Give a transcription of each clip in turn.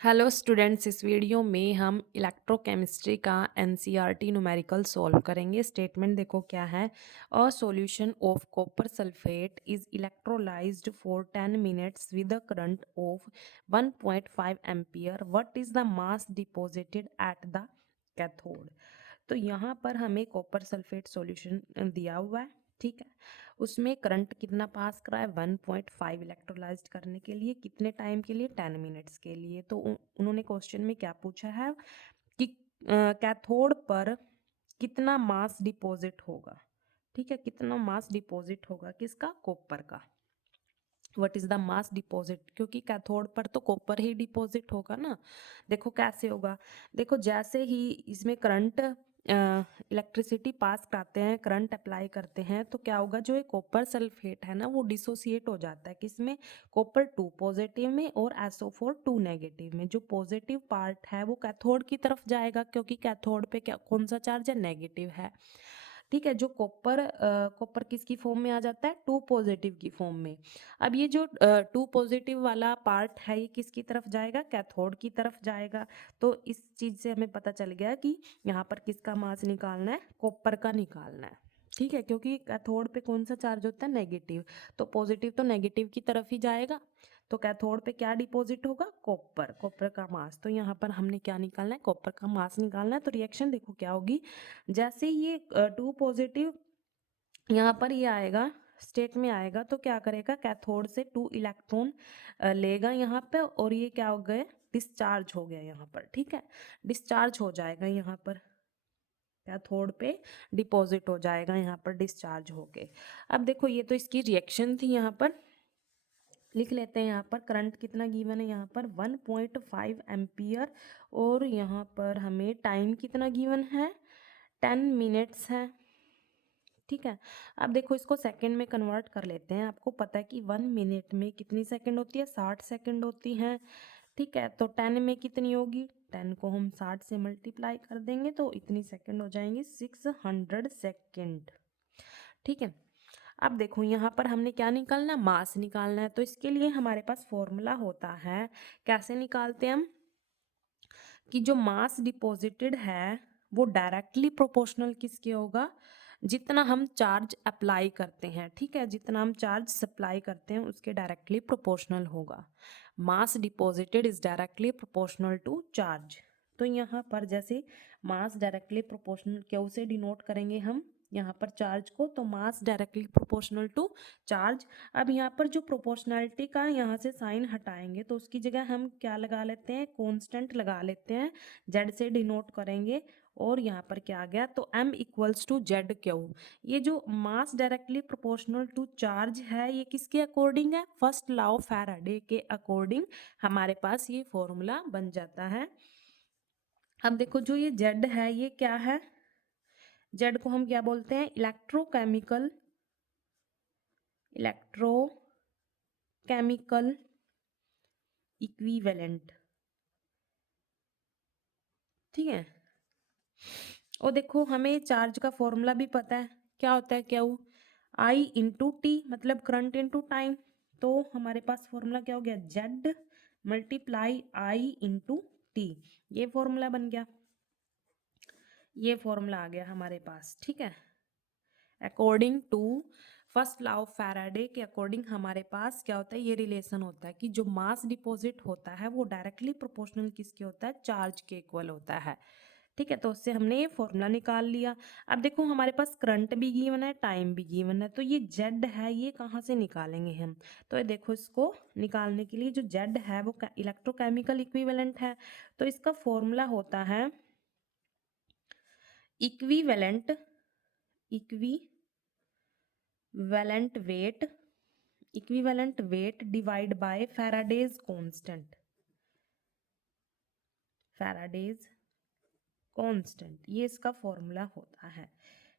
Hello students, इस video में हम इलेक्ट्रोकेमिस्ट्री का एनसीईआरटी न्यूमेरिकल सॉल्व करेंगे। स्टेटमेंट देखो क्या है। A solution of copper sulphate is electrolysed for 10 minutes with a current of 1.5 ampere. What is the mass deposited at the cathode. तो यहाँ पर हमें कॉपर सल्फेट सॉल्यूशन दिया हुआ है, ठीक है। उसमें करंट कितना पास करा है 1.5 इलेक्ट्रोलाइज्ड करने के लिए, कितने टाइम के लिए 10 मिनट्स के लिए। तो उन्होंने क्वेश्चन में क्या पूछा है कि कैथोड पर कितना मास डिपॉजिट होगा, ठीक है, कितना मास डिपॉजिट होगा किसका, कॉपर का। What is the mass deposit, क्योंकि कैथोड पर तो कॉपर ही डिपॉजिट होगा ना। देखो कैसे होगा, देखो जैसे ही इसमें करंट इलेक्ट्रिसिटी पास कराते हैं, करंट अप्लाई करते हैं, तो क्या होगा, जो ये कॉपर सल्फेट है ना वो डिसोसिएट हो जाता है किसमें, कॉपर 2 पॉजिटिव में और SO4 2 नेगेटिव में। जो पॉजिटिव पार्ट है वो कैथोड की तरफ जाएगा, क्योंकि कैथोड पे क्या कौन सा चार्ज है, नेगेटिव है, ठीक है। जो कॉपर किसकी फॉर्म में आ जाता है, 2 पॉजिटिव की फॉर्म में। अब ये जो 2 पॉजिटिव वाला पार्ट है ये किसकी तरफ जाएगा, कैथोड की तरफ जाएगा। तो इस चीज से हमें पता चल गया कि यहाँ पर किसका मास निकालना है, कॉपर का निकालना है, ठीक है। क्योंकि कैथोड पे कौन सा चार्ज होता है, नेगेटिव, तो पॉजिटिव तो नेगेटिव की तरफ ही जाएगा। तो कैथोड पे क्या डिपॉजिट होगा, कॉपर, कॉपर का मास। तो यहाँ पर हमने क्या निकालना है, कॉपर का मास निकालना है। तो रिएक्शन देखो क्या होगी, जैसे ये 2 पॉजिटिव यहाँ पर ये आएगा, स्टेट में आएगा, तो क्या करेगा, कैथोड से 2 इलेक्ट्रॉन लेगा यहाँ पे, और ये क्या हो गए, डिस्चार्ज हो गया यहाँ पर, ठीक है। डिस्चार्ज हो जाएगा यहाँ पर, कैथोड पे डिपॉजिट हो जाएगा यहाँ पर डिस्चार्ज होके। अब देखो ये तो इसकी रिएक्शन थी, यहाँ पर लिख लेते हैं। यहाँ पर करंट कितना गिवन है, यहाँ पर 1.5 एम्पियर, और यहाँ पर हमें टाइम कितना गिवन है, 10 मिनट्स है, ठीक है। अब देखो इसको सेकंड में कन्वर्ट कर लेते हैं। आपको पता है कि 1 मिनट में कितनी सेकंड होती है, 60 सेकंड होती है, ठीक है। तो 10 में कितनी होगी, 10 को हम 60 से मल्टीप्लाई कर देंगे तो इतनी सेकंड हो जाएंगी, 600 सेकंड, ठीक है। अब देखो यहाँ पर हमने क्या निकालना है, मास निकालना है। तो इसके लिए हमारे पास फॉर्मूला होता है, कैसे निकालते हैं हम, कि जो मास डिपॉजिटेड है वो डायरेक्टली प्रोपोर्शनल किसके होगा, जितना हम चार्ज अप्लाई करते हैं, ठीक है, जितना हम चार्ज सप्लाई करते हैं उसके डायरेक्टली प्रोपोर्शनल होगा। Mass deposited is directly proportional to charge. तो यहाँ पर जैसे मास डायरेक्टली प्रोपोर्शनल क्यों से डिनोट करेंगे हम यहाँ पर चार्ज को, तो मास डायरेक्टली प्रोपोर्शनल टू चार्ज। अब यहाँ पर जो प्रोपोर्शनैलिटी का यहाँ से साइन हटाएंगे तो उसकी जगह हम क्या लगा लेते हैं, कांस्टेंट लगा लेते हैं, जेड से डिनोट करेंगे। और यहाँ पर क्या आ गया, तो m equals to z q. ये जो mass directly proportional to charge है ये किसके अकॉर्डिंग है, फर्स्ट लॉ ऑफ फैराडे के अकॉर्डिंग हमारे पास ये फॉर्मूला बन जाता है। अब देखो जो ये जेड है ये क्या है, जेड को हम क्या बोलते हैं, इलेक्ट्रोकेमिकल इक्विवेलेंट, ठीक है। और देखो हमें चार्ज का फॉर्मूला भी पता है, क्या होता है, क्या आई इंटू टी, मतलब करंट इंटू टाइम। तो हमारे पास फॉर्मूला क्या हो गया, जेड मल्टीप्लाई आई इंटू टी, ये फॉर्मूला बन गया, ये फॉर्मूला आ गया हमारे पास, ठीक है। According to first law of Faraday के अकॉर्डिंग हमारे पास क्या होता है, ये रिलेशन होता है कि जो मास डिपॉजिट होता है वो डायरेक्टली प्रोपोर्शनल किसके होता है, चार्ज के इक्वल होता है, ठीक है। तो उससे हमने ये फॉर्मूला निकाल लिया। अब देखो हमारे पास करंट भी गिवन है, टाइम भी गिवन है, तो ये जेड है ये कहाँ से निकालेंगे हम, तो ये देखो इसको निकालने के लिए जो जेड है वो इलेक्ट्रोकेमिकल इक्विवेलेंट है। तो इसका फॉर्मूला होता है equivalent equivalent weight, equivalent weight divide by Faraday's constant, Faraday's constant, ये इसका फॉर्मूला होता है,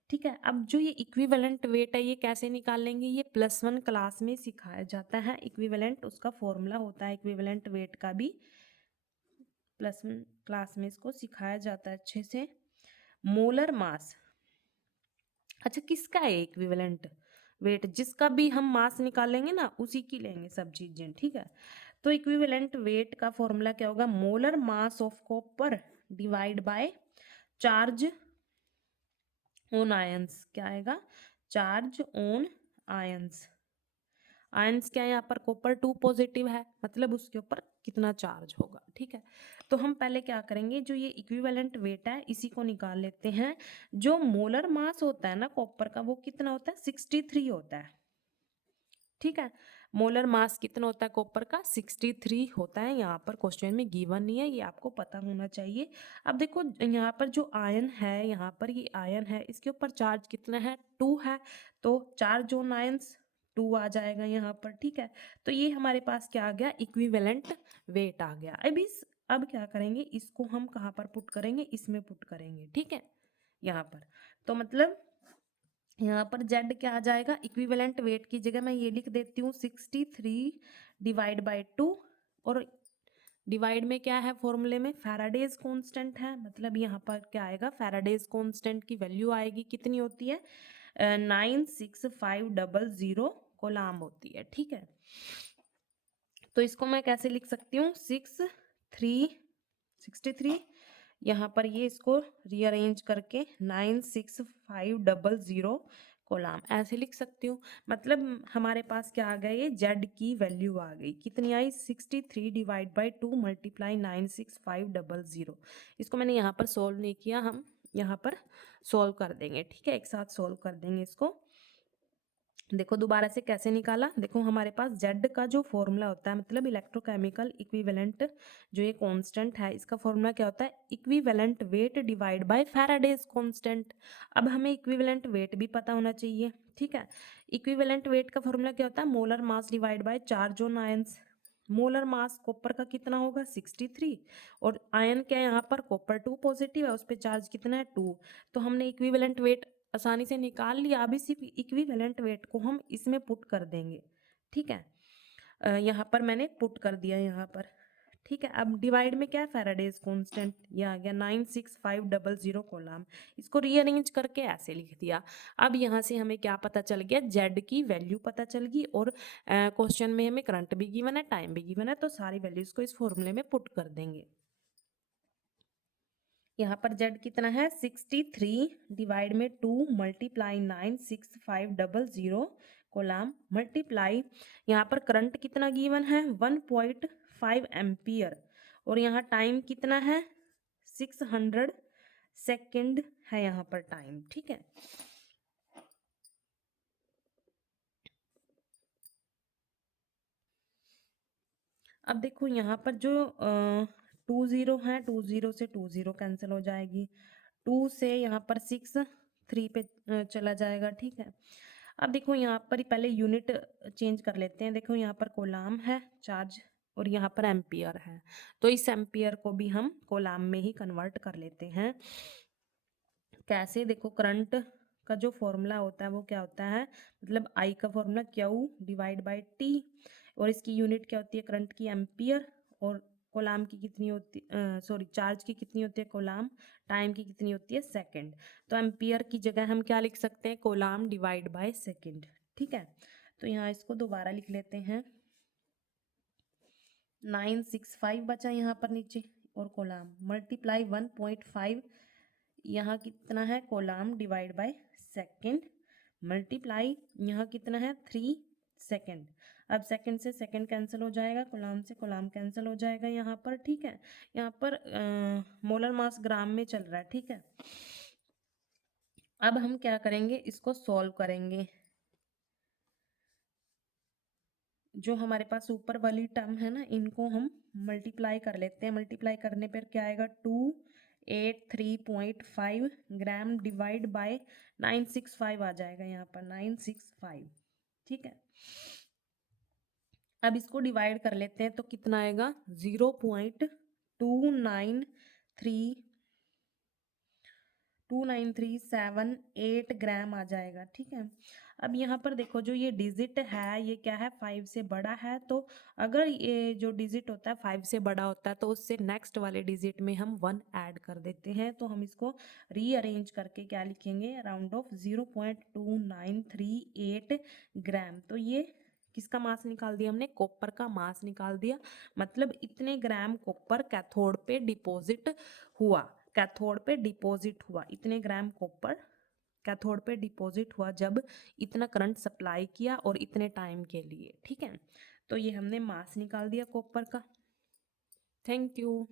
ठीक है। अब जो ये इक्विवेलेंट वेट है ये कैसे निकालेंगे, ये +1 क्लास में सिखाया जाता है। इक्विवेलेंट उसका फॉर्मूला होता है इक्विवेलेंट वेट का भी, +1 क्लास में इसको सिखाया जाता है अच्छे से। मोलर मास, अच्छा किसका है इक्विवेलेंट वेट, जिसका भी हम मास निकालेंगे ना उसी की लेंगे सब चीजें, ठीक है। तो इक्विवेलेंट वेट का फॉर्मूला क्या होगा, molar mass of copper divide by charge on ions, क्या आएगा, चार्ज ऑन आयंस। आयंस क्या है यहाँ पर, कॉपर 2 पॉजिटिव है, मतलब उसके ऊपर कितना चार्ज होगा। ठीक है, तो हम पहले क्या करेंगे, जो ये इक्विवेलेंट वेट है इसी को निकाल लेते हैं। जो मोलर मास होता है ना कॉपर का, वो कितना होता है, 63 होता है। ठीक है, मोलर मास कितना होता है कॉपर का, 63 होता है। यहाँ पर क्वेश्चन में गिवन नहीं है, ये आपको पता होना चाहिए। अब देखो यहाँ पर जो आयन है, यहाँ पर ये आयन है, इसके ऊपर चार्ज कितना है, 2 है, तो चार्ज ऑन आयंस 2 आ जाएगा यहाँ पर। ठीक है, तो ये हमारे पास क्या आ गया, इक्विवेलेंट वेट आ गया। अब क्या करेंगे, इसको हम कहाँ पर पुट करेंगे, इसमें पुट करेंगे। ठीक है, यहाँ पर तो मतलब यहाँ पर Z क्या आ जाएगा, इक्विवेलेंट वेट की जगह मैं ये लिख देती हूँ 63 डिवाइड बाई 2, और डिवाइड में क्या है फॉर्मूले में, फैराडेज कांस्टेंट है, मतलब यहाँ पर क्या आएगा, फैराडेज कांस्टेंट की वैल्यू आएगी, कितनी होती है, 96500 कोलाम होती है। ठीक है, तो इसको मैं कैसे लिख सकती हूँ, 63 यहाँ पर ये इसको रीअरेंज करके 96500 कोलाम ऐसे लिख सकती हूँ। मतलब हमारे पास क्या आ गया, ये जेड की वैल्यू आ गई, कितनी आई, 63 डिवाइड बाई 2 मल्टीप्लाई 96500। इसको मैंने यहाँ पर सोल्व नहीं किया, हम यहाँ पर सोल्व कर देंगे। ठीक है, एक साथ सोल्व कर देंगे इसको। देखो दोबारा से कैसे निकाला, देखो हमारे पास Z का जो फॉर्मूला होता है, मतलब इलेक्ट्रोकेमिकल इक्विवेलेंट, जो ये कांस्टेंट है, इसका फॉर्मूला क्या होता है, equivalent weight divide by Faraday's constant. अब हमें इक्विवेलेंट वेट भी पता होना चाहिए। ठीक है, इक्विवेलेंट वेट का फॉर्मूला क्या होता है, molar mass divide by charge on ions. Molar mass copper का कितना होगा, 63, और आयन क्या है यहाँ पर, कॉपर 2 पॉजिटिव है, उस पर चार्ज कितना है, 2। तो हमने इक्विवेलेंट वेट आसानी से निकाल लिया। अभी सिर्फ इक्विवेलेंट वेट को हम इसमें पुट कर देंगे। ठीक है, यहाँ पर मैंने पुट कर दिया यहाँ पर। ठीक है, अब डिवाइड में क्या है, फैराडेज कांस्टेंट, ये आ गया 96500 कोलाम। इसको रीअरेंज करके ऐसे लिख दिया। अब यहाँ से हमें क्या पता चल गया, जेड की वैल्यू पता चल गई, और क्वेश्चन में हमें करंट भी गिवन है, टाइम भी गिवन है, तो सारी वैल्यूज को इस फॉर्मूले में पुट कर देंगे। यहाँ पर Z कितना है, 63 डिवाइड में 2 मल्टीप्लाई 96500 कोलाम मल्टीप्लाई, यहाँ पर करंट कितना गिवन है, 1.5 एम्पियर, और यहाँ टाइम कितना है, 600 सेकेंड है यहाँ पर टाइम। ठीक है, अब देखो यहाँ पर जो 20 है, 20 से 20 कैंसिल हो जाएगी, 2 से यहाँ पर 6 3 पे चला जाएगा। ठीक है, अब देखो यहाँ पर ही पहले यूनिट चेंज कर लेते हैं। देखो यहाँ पर कोलाम है चार्ज, और यहाँ पर एम्पियर है, तो इस एम्पियर को भी हम कोलाम में ही कन्वर्ट कर लेते हैं। कैसे, देखो करंट का जो फॉर्मूला होता है वो क्या होता है, मतलब आई का formula Q divide by T, और इसकी यूनिट क्या होती है, करंट की एम्पियर, और कोलाम की कितनी होती, सॉरी चार्ज की कितनी होती है कोलाम, टाइम की कितनी होती है सेकंड। तो एम्पियर की जगह हम क्या लिख सकते हैं, कोलाम डिवाइड बाय सेकंड। ठीक है, तो यहाँ इसको दोबारा लिख लेते हैं, 965 बचा यहाँ पर नीचे, और कोलाम मल्टीप्लाई 1.5, यहाँ कितना है, coulomb divide by second, multiply यहाँ कितना है, 3 सेकंड। अब सेकंड से सेकंड कैंसिल हो जाएगा, कोलाम से कोलाम कैंसिल हो जाएगा यहाँ पर। ठीक है, यहाँ पर मोलर मास ग्राम में चल रहा है। ठीक है, अब हम क्या करेंगे, इसको सॉल्व करेंगे। जो हमारे पास ऊपर वाली टर्म है ना, इनको हम मल्टीप्लाई कर लेते हैं। मल्टीप्लाई करने पर क्या आएगा, 283.5 ग्राम डिवाइड बाय 965 आ जाएगा यहाँ पर, 965। ठीक है, अब इसको डिवाइड कर लेते हैं, तो कितना आएगा, 0.2937 ग्राम आ जाएगा। ठीक है, अब यहाँ पर देखो जो ये डिजिट है, ये क्या है, 5 से बड़ा है, तो अगर ये जो डिजिट होता है 5 से बड़ा होता है, तो उससे नेक्स्ट वाले डिजिट में हम 1 ऐड कर देते हैं। तो हम इसको रीअरेंज करके क्या लिखेंगे, राउंड ऑफ 0.2938 ग्राम। तो ये किसका मास निकाल दिया हमने, कॉपर का मास निकाल दिया, मतलब इतने ग्राम कॉपर कैथोड पे डिपॉजिट हुआ, कैथोड पे डिपॉजिट हुआ, इतने ग्राम कॉपर कैथोड पे डिपॉजिट हुआ जब इतना करंट सप्लाई किया और इतने टाइम के लिए, ठीक है। तो ये हमने मास निकाल दिया कॉपर का। Thank you.